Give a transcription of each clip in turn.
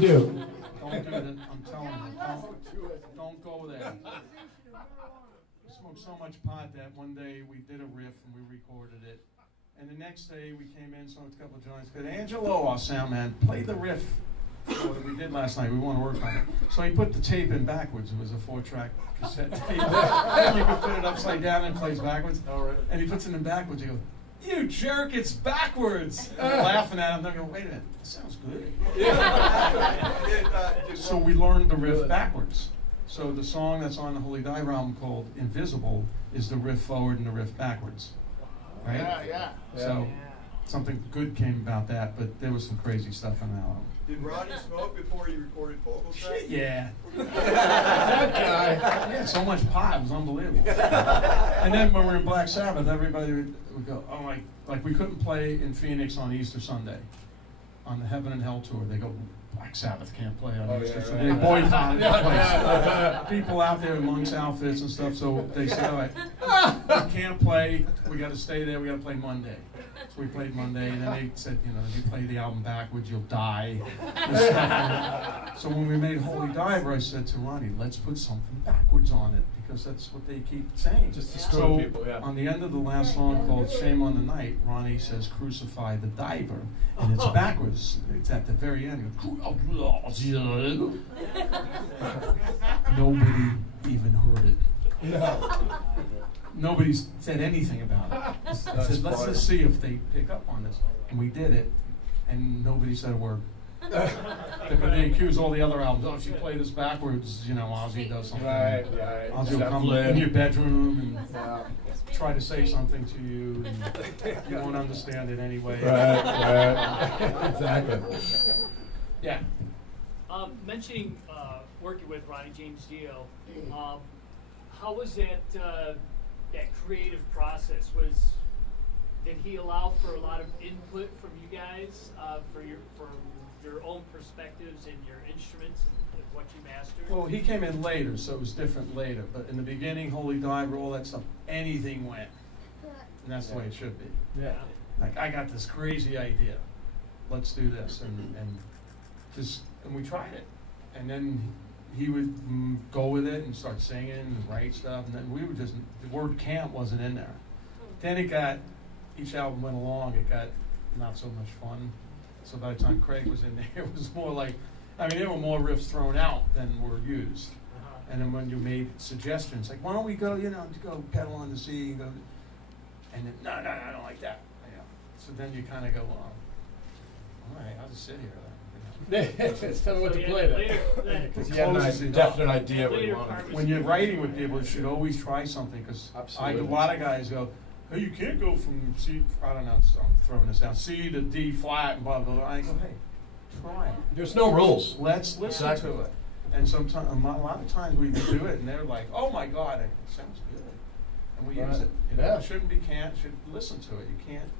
you do? Don't do that. I'm telling you. Don't go there. We smoked so much pot that one day we did a riff and we recorded it. And the next day we came in, smoked a couple of joints. Because Angelo, our sound man, played the riff that we did last night. We want to work on it. So he put the tape in backwards. It was a 4-track cassette tape. And you could put it upside down and it plays backwards. And he puts it in backwards. He goes, "You jerk, it's backwards." And I'm laughing at him. They're going, "Wait a minute, that sounds good." So we learned the riff backwards. So the song that's on the Holy Diver album called Invisible is the riff forward and the riff backwards. Right? Yeah. So something good came about that, but there was some crazy stuff in that album. Did Ronnie smoke before he recorded vocal tracks? Yeah. That guy. He had so much pot, it was unbelievable. And then when we were in Black Sabbath, everybody would go, "Oh, like we couldn't play in Phoenix on Easter Sunday, on the Heaven and Hell tour." They go, "Black Sabbath can't play on Easter Sunday." They boycotted the place. People out there in monks' outfits and stuff, so they said, "All right, we can't play, we got to stay there, we got to play Monday." So we played Monday, and then they said, "You know, if you play the album backwards, you'll die." So when we made Holy Diver, I said to Ronnie, "Let's put something backwards on it," because that's what they keep saying. Just to screw people, yeah. On the end of the last song called Shame on the Night, Ronnie says, "Crucify the diver," and it's backwards. It's at the very end. Nobody even heard it. No. Nobody said anything about it. I said, "Let's just see if they pick up on this." And we did it, and nobody said a word. But they accuse all the other albums. "Oh, if you play this backwards, you know, Ozzy does something." Right. Ozzy will come in your bedroom and try to say something to you, and you won't understand it anyway. Right. Exactly. Yeah. Mentioning working with Ronnie James Dio, how was that creative process? Did he allow for a lot of input from you guys for your own perspectives and your instruments and what you mastered? Well, he came in later, so it was different later. But in the beginning, Holy Diver, all that stuff, anything went. And that's the way it should be. Yeah. Like, I got this crazy idea. Let's do this. And we tried it. And then he would go with it and start singing and write stuff. And then we would just, the word camp wasn't in there. Then each album went along, it got not so much fun. So by the time Craig was in there, it was more like, there were more riffs thrown out than were used. And then when you made suggestions, like, "Why don't we go, to go pedal on the sea, and then, no, I don't like that. So then you kind of go, "Well, all right, I'll just sit here then." Tell me what to play then. Because you had a definite idea what you wanted. When you're writing with people, you should always try something, because a lot of guys go, "Oh, you can't go from C," I don't know, I'm throwing this out, C to D flat and blah, blah, blah. I go, "Hey, try it. There's no rules. Let's listen to it." And sometimes, a lot of times we do it, and they're like, "Oh my God, it sounds good," and we use it. It shouldn't be can't. Should listen to it. You can't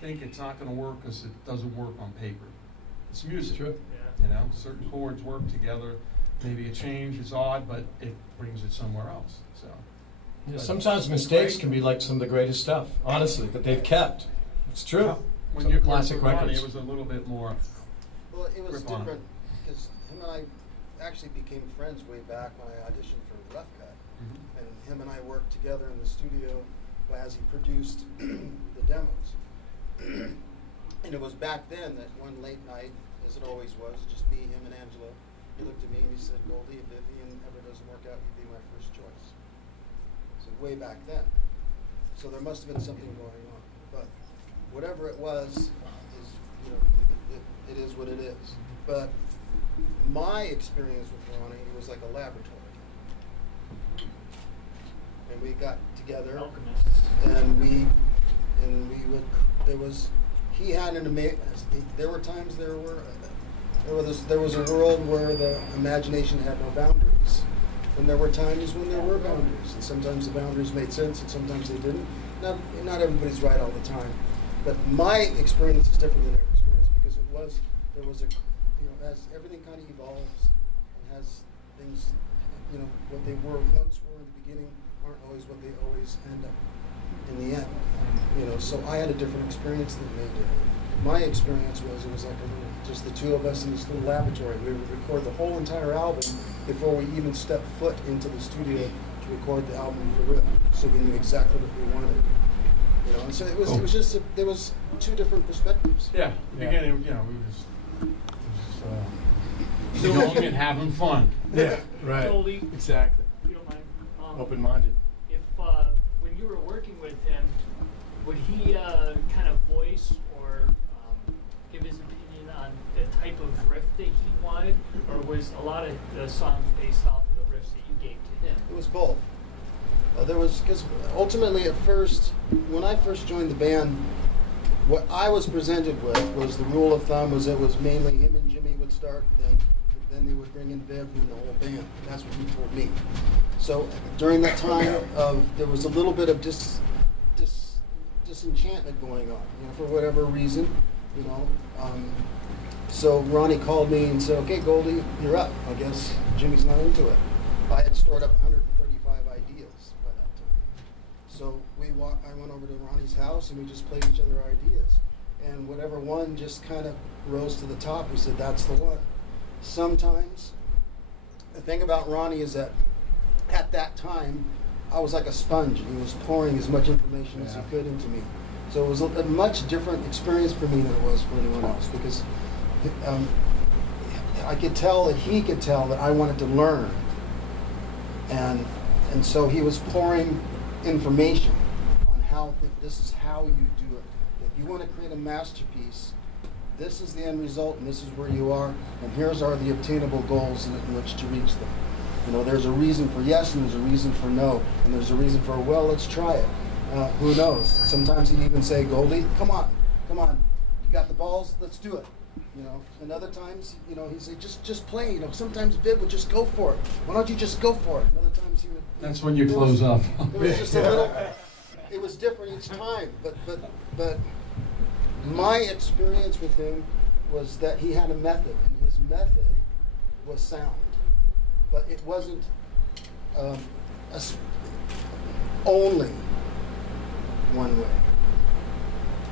think it's not going to work because it doesn't work on paper. It's music. True. Certain chords work together. Maybe a change is odd, but it brings it somewhere else. So. Yeah, sometimes mistakes can be like some of the greatest stuff, honestly, that they've kept. It's true. When you classic Ronnie, records. it was a little bit more. Well, it was different because him and I actually became friends way back when I auditioned for Rough Cut, and him and I worked together in the studio as he produced the demos. And it was back then that one late night, as it always was, just me, him, and Angelo. He looked at me and he said, "Goldie, if Vivian ever doesn't work out, you'd be my first choice." So way back then. So there must have been something going on. But whatever it was, is, it is what it is. But my experience with Ronnie, it was like a laboratory. And we got together, and he had an amazing, there were times there was a world where the imagination had no boundaries. And there were times when there were boundaries. And sometimes the boundaries made sense and sometimes they didn't. Not everybody's right all the time. But my experience is different than their experience, because there was as everything kind of evolves and has things, what they once were in the beginning aren't always what they always end up in the end. So I had a different experience than they did. my experience was, it was like a little, just the two of us in this little laboratory. We would record the whole entire album before we even stepped foot into the studio to record the album for real. So we knew exactly what we wanted. You know, and so it was just there was two different perspectives. Yeah, beginning, you know, we were just young and having fun. Yeah, right. Goldie, Exactly. if you don't mind, Open-minded. if when you were working with him, would he kind of voice or give his opinion on the type of riff that he wanted, or was a lot of the songs based off of the riffs that you gave to him? It was both. There was, because ultimately at first, when I first joined the band, what I was presented with was the rule of thumb was it was mainly him and Jimmy would start, then they would bring in Viv and the whole band. That's what he told me. So during that time, there was a little bit of disenchantment going on, you know, for whatever reason, you know. So Ronnie called me and said, "Okay, Goldie, you're up. I guess Jimmy's not into it." I had stored up 135 ideas by that time. So I went over to Ronnie's house and we just played each other ideas. And whatever one just kind of rose to the top, we said, that's the one. Sometimes, the thing about Ronnie is that at that time, I was like a sponge. He was pouring as much information as he could into me. So it was a much different experience for me than it was for anyone else, because I could tell that he could tell that I wanted to learn. And so he was pouring information on how this is how you do it. If you want to create a masterpiece, this is the end result, and this is where you are, and here's are the obtainable goals in which to reach them. You know, there's a reason for yes, and there's a reason for no, and there's a reason for, well, let's try it. Who knows? Sometimes he'd even say, "Goldie, come on, you got the balls, let's do it." You know, and other times, you know, he'd say, just play. You know, sometimes Viv would just go for it. Why don't you just go for it? And other times he would. That's when you close up. It was just a little. It was different each time, but my experience with him was that he had a method, and his method was sound, but it wasn't only one way.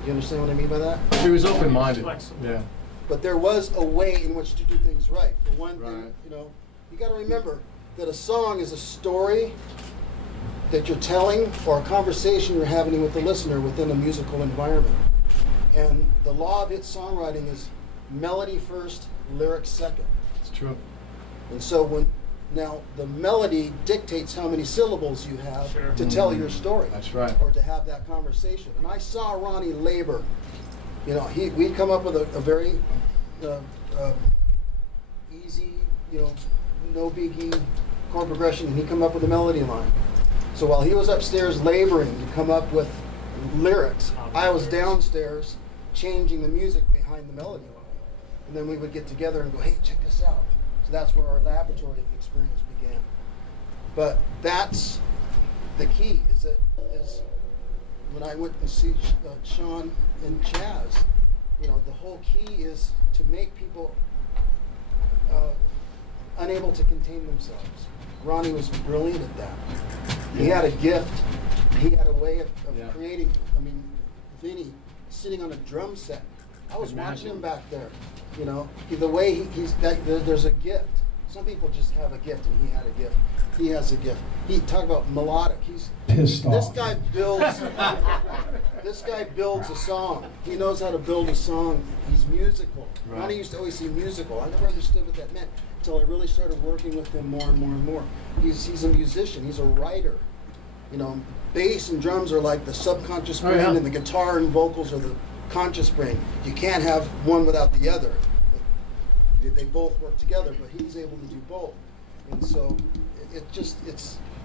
You understand what I mean by that? He was open-minded. Flexible. Yeah. But there was a way in which to do things right. For one thing, you know, you got to remember that a song is a story that you're telling, or a conversation you're having with the listener within a musical environment. And the law of its songwriting is melody first, lyrics second. It's true. And so now the melody dictates how many syllables you have to tell your story. That's right. Or to have that conversation. And I saw Ronnie labor. You know, we'd come up with a very easy, you know, no biggie chord progression, and he'd come up with a melody line. So while he was upstairs laboring to come up with lyrics, I was downstairs changing the music behind the melody line. And then we would get together and go, "Hey, check this out." So that's where our laboratory experience began. But that's the key, is when I went to see Sean and Chaz, you know, the whole key is to make people unable to contain themselves. Ronnie was brilliant at that. He had a gift. He had a way of creating. I mean, Vinny sitting on a drum set. I was watching him back there. You know, the way there's a gift. Some people just have a gift, and he had a gift. He has a gift. He talk about melodic. He's pissed off. This guy builds. This guy builds a song. He knows how to build a song. He's musical. Right. Ronnie used to always say musical. I never understood what that meant until I really started working with him more and more and more. He's a musician. He's a writer. You know, bass and drums are like the subconscious brain, and the guitar and vocals are the conscious brain. You can't have one without the other. They both work together, but he's able to do both. And so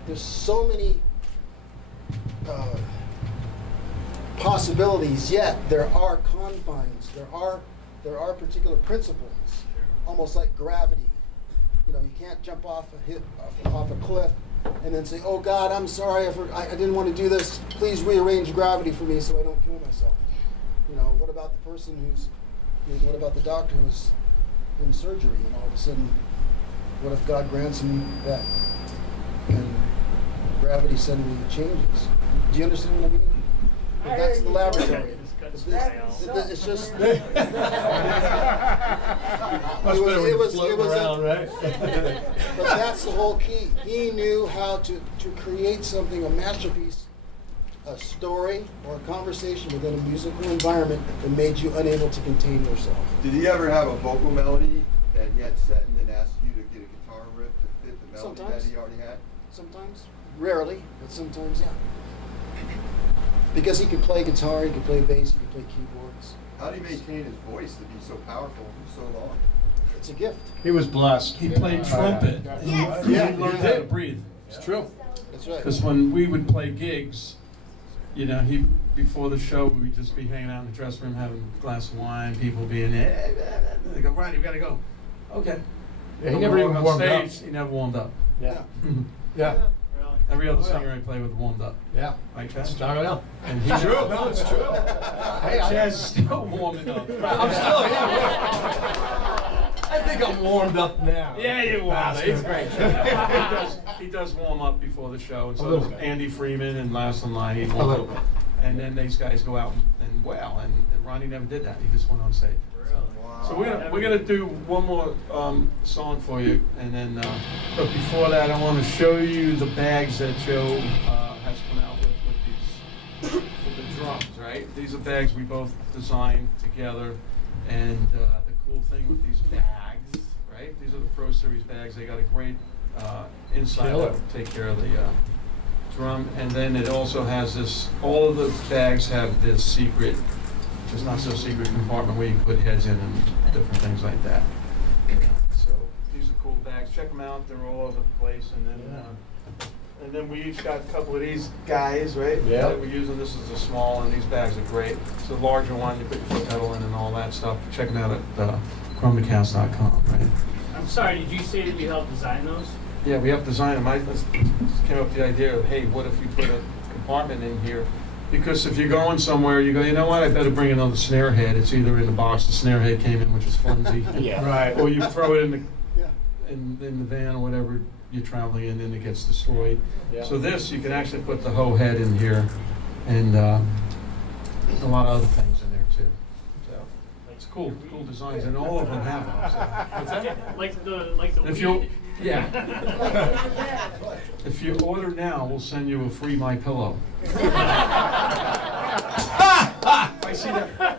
there's so many possibilities, yet there are confines. There are particular principles, almost like gravity. You know, you can't jump off a cliff and then say, "Oh God, I'm sorry, I didn't want to do this. Please rearrange gravity for me so I don't kill myself." You know, what about the person what about the doctor who's in surgery, and all of a sudden, what if God grants him that, and gravity suddenly changes? Do you understand what I mean? But that's the laboratory. It's just. Much better when you're floating around, right? But that's the whole key. He knew how to create something, a masterpiece, a story or a conversation within a musical environment that made you unable to contain yourself. Did he ever have a vocal melody that he had set and then asked you to get a guitar riff to fit the melody Sometimes. that he already had? Sometimes, rarely, but sometimes, yeah. Because he could play guitar, he could play bass, he could play keyboards. How did he maintain his voice to be so powerful for so long? It's a gift. He was blessed. He played trumpet. Yes. He Yeah. learned how to breathe. It's true. That's right. Because when we would play gigs, you know, before the show, we'd just be hanging out in the dressing room having a glass of wine, people being there. They go, Ronnie, we gotta go. Okay. Yeah, he never even on warmed up. stage, he never warmed up. Yeah. Yeah. Every other Oh, yeah. singer I play with warmed up. Yeah. Like that. I don't know. And It's true. No, it's true. Hey, Chad's still warming up. I'm still here. I think I'm warmed up now. Yeah, you warmed up. Bastard. He's great. he does warm up before the show, and A so little does bit. Andy Freeman and Last in Line. He A warms little up. bit. And then these guys go out and wow, and Ronnie never did that. He just went on stage. Wow. So we're gonna do one more song for you, and then but before that, I want to show you the bags that Joe has come out with these for the drums. Right, these are bags we both designed together, and the cool thing with these bags, right? These are the Pro Series bags. They got a great inside Killer. that will take care of the drum, and then it also has this. All of the bags have this secret. It's not so secret compartment where you put heads in and different things like that. So these are cool bags. Check them out. They're all over the place. And then we each got a couple of these guys, right? Yeah. That we're using. This is a small, and these bags are great. It's a larger one. You put your foot pedal in and all that stuff. Check them out at chromacast.com, right? I'm sorry, did you say that you helped design those? Yeah, we have to design them. I just came up with the idea of, hey, what if you put a compartment in here? Because if you're going somewhere, you go, you know what, I better bring another snare head. It's either in the box the snare head came in, which is flimsy. Yeah. Right. Or you throw it in the Yeah. in the van or whatever you're traveling in, and it gets destroyed. Yeah. So this, you can actually put the hoe head in here, and a lot of other things in there too. So it's cool designs, and all of them have them. So. What's that? Like the If you, weed? yeah. If you order now, we'll send you a free My Pillow. I see that.